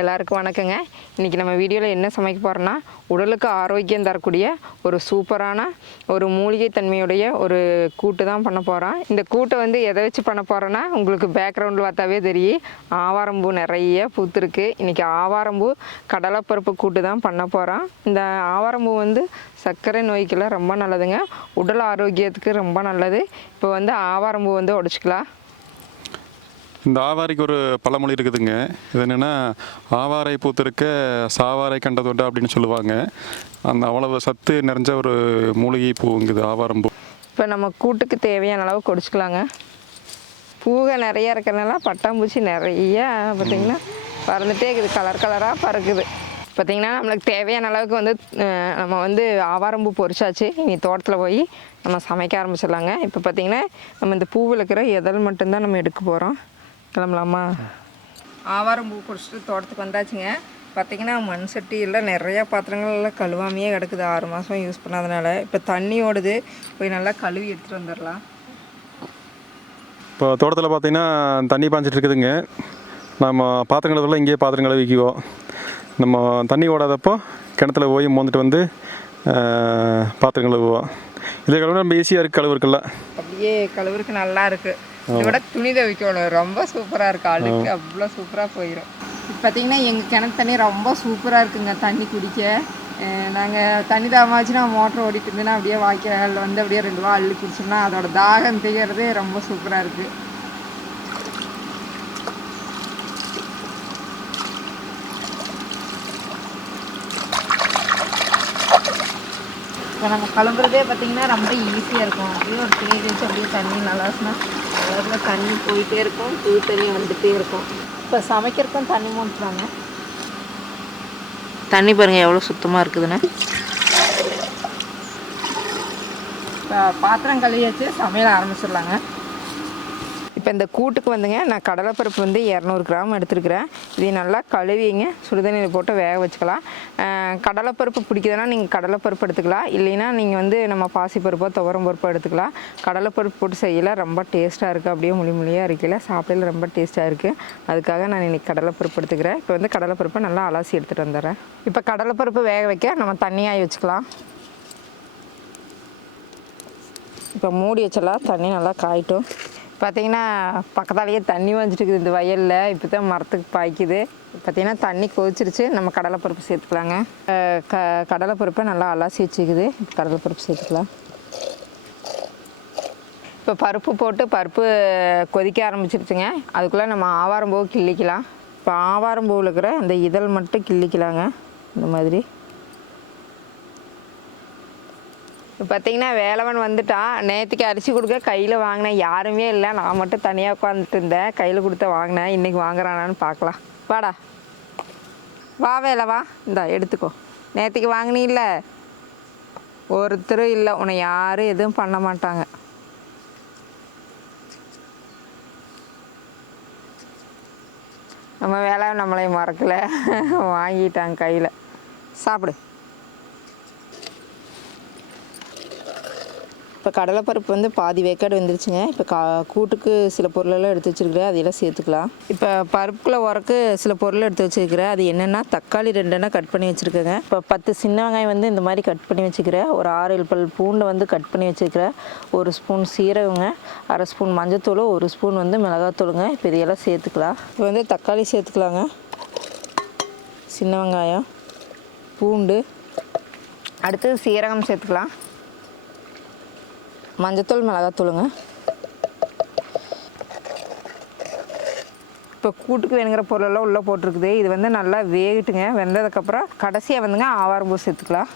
எல்லாருக்கும் வணக்கங்க. இன்றைக்கி நம்ம வீடியோவில் என்ன சமைக்க போகிறோன்னா உடலுக்கு ஆரோக்கியம் தரக்கூடிய ஒரு சூப்பரான ஒரு மூலிகை தன்மையுடைய ஒரு கூட்டு தான் பண்ண போகிறோம் இந்த கூட்டை வந்து எதை வச்சு பண்ண போகிறோன்னா உங்களுக்கு பேக்ரவுண்டில் பார்த்தாவே தெரியும். ஆவாரம்பூ நிறைய பூத்துருக்கு. இன்றைக்கி ஆவாரம்பூ கடலைப்பருப்பு கூட்டு தான் பண்ண போகிறோம் இந்த ஆவாரம்பூ வந்து சர்க்கரை நோய்க்கெல்லாம் ரொம்ப நல்லதுங்க. உடல் ஆரோக்கியத்துக்கு ரொம்ப நல்லது. இப்போ வந்து ஆவாரம்பூ வந்து உடச்சிக்கலாம். இந்த ஆவாரிக்கு ஒரு பழமொழி இருக்குதுங்க. இது என்னென்னா ஆவாரை பூத்திருக்க சாவாரை கண்டதொண்டு அப்படின்னு சொல்லுவாங்க. அந்த அவ்வளவு சத்து நிறைஞ்ச ஒரு மூலிகை பூங்குது ஆவாரம் பூ. இப்போ நம்ம கூட்டுக்கு தேவையான அளவு குடிச்சிக்கலாங்க. பூவை நிறைய இருக்கிறதுனால பட்டாம்பூச்சி நிறைய பார்த்திங்கன்னா பறந்துட்டே இருக்குது. கலர் கலராக பறக்குது. பார்த்திங்கன்னா நம்மளுக்கு தேவையான அளவுக்கு வந்து நம்ம வந்து ஆவாரம்பூ பொரிச்சாச்சு. இனி தோட்டத்தில் போய் நம்ம சமைக்க ஆரம்பிச்சிடலாங்க. இப்போ பார்த்திங்கன்னா நம்ம இந்த பூவில் இருக்கிற எதல் மட்டும்தான் நம்ம எடுக்க போகிறோம் கிளம்பலாமா? ஆவாரம்பூ பொரிச்சிட்டு தோட்டத்துக்கு வந்தாச்சுங்க. பார்த்திங்கன்னா மண் சட்டியில் நிறையா பாத்திரங்கள் எல்லாம் கழுவாமையே கிடக்குது. ஆறு மாதம் யூஸ் பண்ணாதனால. இப்போ தண்ணி ஓடுது. போய் நல்லா கழுவி எடுத்துகிட்டு வந்துடலாம். இப்போ தோட்டத்தில் பார்த்தீங்கன்னா தண்ணி பாஞ்சிட்டு இருக்குதுங்க. நம்ம பாத்திரம் கழுவுறதுல இங்கேயே பாத்திரம் கழுவிக்குவோம். நம்ம தண்ணி ஓடாதப்போ கிணத்துல போய் மோந்துட்டு வந்து பாத்திரம் கழுவுவோம். இதை கழுவு நம்ம ஈஸியாக இருக்குது கழுவுறதுக்குள்ள அப்படியே கழுவுறதுக்கு நல்லா இருக்குது விட துணி துவைக்கணும் ரொம்ப சூப்பராக இருக்குது அழுக்கு அவ்வளோ சூப்பராக போயிடும் இப்போ பார்த்தீங்கன்னா எங்கள் கிணத்து தண்ணி ரொம்ப சூப்பராக இருக்குங்க தண்ணி குடிக்க. நாங்கள் தண்ணி தாமாச்சுன்னா மோட்டர் ஓடிட்டு இருந்தேன்னா அப்படியே வாய்க்கால் வந்து அப்படியே ரெண்டு ரூபா அள்ளி குடிச்சோம்னா அதோட தாகம் தீர்றதே ரொம்ப சூப்பராக இருக்குது இப்போ நம்ம கிளம்புறதே பார்த்தீங்கன்னா ரொம்ப ஈஸியாக இருக்கும். அப்படியே ஒரு தேடி வச்சு அப்படியே தண்ணி நல்லா அதில் தண்ணி போயிட்டே இருக்கும். புது தண்ணி வந்துகிட்டே இருக்கும். இப்போ சமைக்கிறதுக்கும் தண்ணி மூட்டுறாங்க தண்ணி பாருங்கள் எவ்வளோ சுத்தமாக இருக்குதுன்னு. இப்போ பாத்திரம் கழுவி வச்சு சமையல் ஆரம்பிச்சிடலாங்க. இப்போ இந்த கூட்டுக்கு வந்துங்க நான் கடலைப்பருப்பு வந்து இரநூறு கிராம் எடுத்துருக்கிறேன். இதை நல்லா கழுவிங்க சுடுதண்ணியில் போட்டு வேக வச்சுக்கலாம். கடலைப்பருப்பு பிடிக்குதுன்னா நீங்கள் கடலைப்பருப்பு எடுத்துக்கலாம். இல்லைன்னா நீங்கள் வந்து நம்ம பாசிப்பருப்போ துவரம் பருப்போ எடுத்துக்கலாம். கடலைப்பருப்பு போட்டு செய்யல ரொம்ப டேஸ்ட்டாக இருக்குது அப்படியே முழி மொழியாக இருக்கல சாப்பிடல ரொம்ப டேஸ்ட்டாக இருக்குது அதுக்காக நான் இன்றைக்கி கடலைப்பருப்பு எடுத்துக்கிறேன். இப்போ வந்து கடலைப்பருப்பை நல்லா அலசி எடுத்துகிட்டு வந்துடுறேன். இப்போ கடலைப்பருப்பு வேக வைக்க நம்ம தண்ணியாகி வச்சுக்கலாம். இப்போ மூடி வச்சிடலாம் தண்ணி நல்லா காயிட்டும். பார்த்தீங்கன்னா பக்கத்தாலேயே தண்ணி வந்துட்டுருக்குது இந்த வயலில். இப்போ தான் மரத்துக்கு பாய்க்குது. பார்த்தீங்கன்னா தண்ணி கொதிச்சிருச்சு. நம்ம கடலைப்பருப்பு சேர்த்துக்கலாங்க. க கடலைப்பருப்பை நல்லா அலசி வச்சுக்குது. கடலைப்பருப்பு சேர்த்துக்கலாம். இப்போ பருப்பு போட்டு பருப்பு கொதிக்க ஆரம்பிச்சிருச்சுங்க. அதுக்குள்ளே நம்ம ஆவாரம்பூ கிள்ளிக்கலாம். இப்போ ஆவாரம்பூவில் இருக்கிற அந்த இதழ் மட்டும் கிள்ளிக்கலாங்க. இந்த மாதிரி. இப்போ பார்த்தீங்கன்னா வேலவன் வந்துட்டான் நேற்றுக்கு அரிசி கொடுக்க கையில் வாங்கினேன். யாருமே இல்லை. நான் மட்டும் தனியாக உட்காந்துட்டு இருந்தேன். கையில் கொடுத்த வாங்கினேன். இன்றைக்கி வாங்குறானான்னு பார்க்கலாம் வாடா. வா வேலை வா. இந்தா எடுத்துக்கோ. நேற்றுக்கு வாங்கினீல்ல? ஒருத்தரும் இல்லை. உன்னை யாரும் எதுவும் பண்ண மாட்டாங்க. நம்ம வேலை நம்மளையும் மறக்கலை. வாங்கிட்டாங்க கையில். சாப்பிடு. இப்போ கடலைப்பருப்பு வந்து பாதி வேக்காடு வந்துருச்சுங்க. இப்போ கா கூட்டுக்கு சில பொருளெல்லாம் எடுத்து வச்சுருக்கிறேன். அதையெல்லாம் சேர்த்துக்கலாம். இப்போ பருப்புக்குள்ளே உரக்கு சில பொருள் எடுத்து வச்சுருக்கிறேன். அது என்னென்னா தக்காளி ரெண்டெண்ணா கட் பண்ணி வச்சுருக்கேங்க. இப்போ பத்து சின்ன வெங்காயம் வந்து இந்த மாதிரி கட் பண்ணி வச்சுக்கிறேன் ஒரு ஆறு ஏழு பல் பூண்டை வந்து கட் பண்ணி வச்சுருக்கிறேன். ஒரு ஸ்பூன் சீரகங்க அரை ஸ்பூன் மஞ்சத்தூள் ஒரு ஸ்பூன் வந்து மிளகாத்தூளுங்க. இப்போ இதையெல்லாம் சேர்த்துக்கலாம். இப்போ வந்து தக்காளி சேர்த்துக்கலாங்க. சின்ன வெங்காயம் பூண்டு. அடுத்தது சீரகம் சேர்த்துக்கலாம். மஞ்சத்தூள் மிளகாத்தூளுங்க. இப்போ கூட்டுக்கு வேணுங்கிற பொருளெல்லாம் உள்ளே போட்டிருக்குது. இது வந்து நல்லா வேகட்டுங்க. வெந்ததுக்கப்புறம் கடைசியாக வந்துங்க ஆவாரம்பூ சேர்த்துக்கலாம்.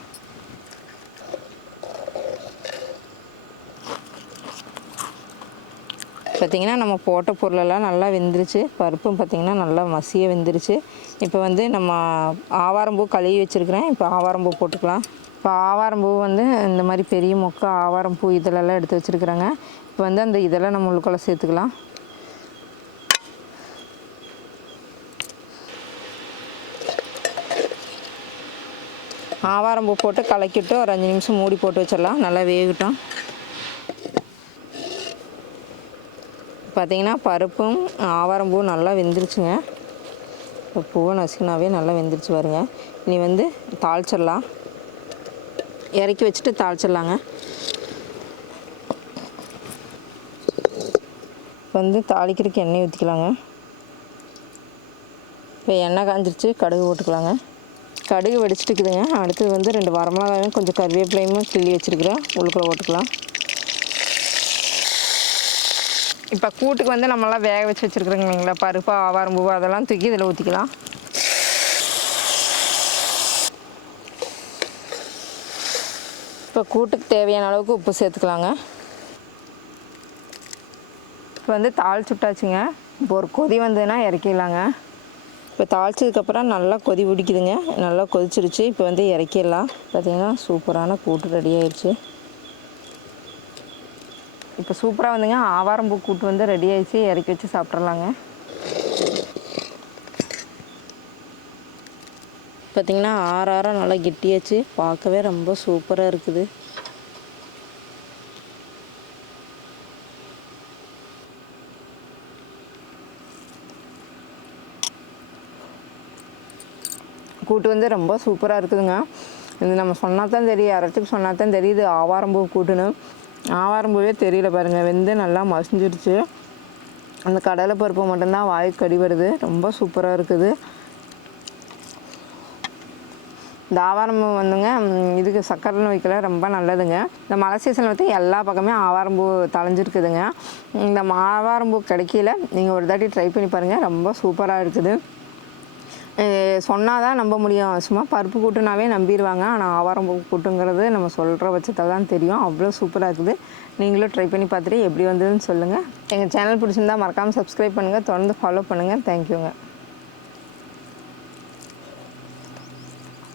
பார்த்திங்கன்னா நம்ம போட்ட பொருளெல்லாம் நல்லா வெந்துருச்சு. பருப்பும் பார்த்திங்கன்னா நல்லா மசிய வெந்துருச்சு. இப்போ வந்து நம்ம ஆவாரம்பூ கழுவி வச்சுருக்கிறேன். இப்போ ஆவாரம்பூ போட்டுக்கலாம். இப்போ ஆவாரம்பூ வந்து இந்த மாதிரி பெரிய மொக்க ஆவாரம்பூ இதெல்லாம் எடுத்து வச்சுருக்குறேங்க. இப்போ வந்து அந்த இதெல்லாம் நம்ம உள்ளுக்குள்ள சேர்த்துக்கலாம். ஆவாரம்பூ போட்டு கலக்கிட்டு ஒரு அஞ்சு நிமிஷம் மூடி போட்டு வச்சிடலாம். நல்லா வேகட்டும். பார்த்தீங்கன்னா பருப்பும் ஆவாரம்பூவும் நல்லா வெந்துருச்சுங்க. இப்போ பூவை நசுக்கினாவே நல்லா வெந்துருச்சு பாருங்க. இனி வந்து தாளிச்சிடலாம். இறக்கி வச்சுட்டு தாளிச்சிடலாங்க. வந்து தாளிக்கிறதுக்கு எண்ணெய் ஊற்றிக்கலாங்க இப்போ எண்ணெய் காஞ்சிருச்சு கடுகு போட்டுக்கலாங்க. கடுகு வெடிச்சிட்டு இருக்குதுங்க அடுத்தது வந்து ரெண்டு வரமிளகாயும் கொஞ்சம் கருவேப்பிலையும் கிள்ளி வச்சுருக்கிறேன் உள்ளுக்குள்ளே போட்டுக்கலாம். இப்போ கூட்டுக்கு வந்து நம்மளாம் வேக வச்சு வச்சுருக்குறோங்க இல்லைங்களா? பருப்பு ஆவாரம்பூ அதெல்லாம் தூக்கி இதில் ஊற்றிக்கலாம் இப்போ கூட்டுக்கு தேவையான அளவுக்கு உப்பு சேர்த்துக்கலாங்க. இப்போ வந்து தாள் சுட்டாச்சுங்க இப்போ ஒரு கொதி வந்ததுன்னா இறக்கிடலாங்க. இப்போ தாளிச்சதுக்கப்புறம் நல்லா கொதி பிடிக்குதுங்க. நல்லா கொதிச்சிருச்சு. இப்போ வந்து இறக்கிடலாம். பார்த்தீங்கன்னா சூப்பரான கூட்டு ரெடி ஆயிடுச்சு இப்போ சூப்பராக வந்துங்க. ஆவாரம் பூ கூட்டு வந்து ரெடி ஆகிடுச்சு இறக்கி வச்சு சாப்பிட்றலாங்க பார்த்தீங்கன்னா ஆற நல்லா கெட்டியாச்சு. பார்க்கவே ரொம்ப சூப்பராக இருக்குது. கூட்டு வந்து ரொம்ப சூப்பராக இருக்குதுங்க. இது நம்ம சொன்னால் தான் தெரியும். யாராச்சும் சொன்னால் தான் தெரியுது ஆவாரம்பூ கூட்டுன்னு. ஆவாரம்பூவே தெரியல பாருங்கள் வெந்து நல்லா மசிஞ்சிருச்சு. அந்த கடலை பருப்பு மட்டும்தான் வாய்க்கு கடி வருது. ரொம்ப சூப்பராக இருக்குது. இந்த ஆவாரம்பூ வந்துங்க. இதுக்கு சக்கரை வைக்கல. ரொம்ப நல்லதுங்க. இந்த மழை சீசனில் வந்து எல்லா பக்கமே ஆவாரம்பூ தளைஞ்சிருக்குதுங்க இந்த ஆவாரம்பூ கிடைக்கல. நீங்கள் ஒரு தாட்டி ட்ரை பண்ணி பாருங்கள் ரொம்ப சூப்பராக இருக்குது. சொன்னால் தான் நம்ப முடியும். சும்மா பருப்பு கூட்டுனாவே நம்பிடுவாங்க ஆனால் ஆவாரம் கூட்டுங்கிறது நம்ம சொல்கிற பட்சத்தில் தான் தெரியும். அவ்வளோ சூப்பராக இருக்குது. நீங்களும் ட்ரை பண்ணி பார்த்துட்டு எப்படி வந்ததுன்னு சொல்லுங்கள் எங்கள் சேனல் பிடிச்சிருந்தா மறக்காமல் சப்ஸ்கிரைப் பண்ணுங்கள் தொடர்ந்து ஃபாலோ பண்ணுங்கள் தேங்க்யூங்க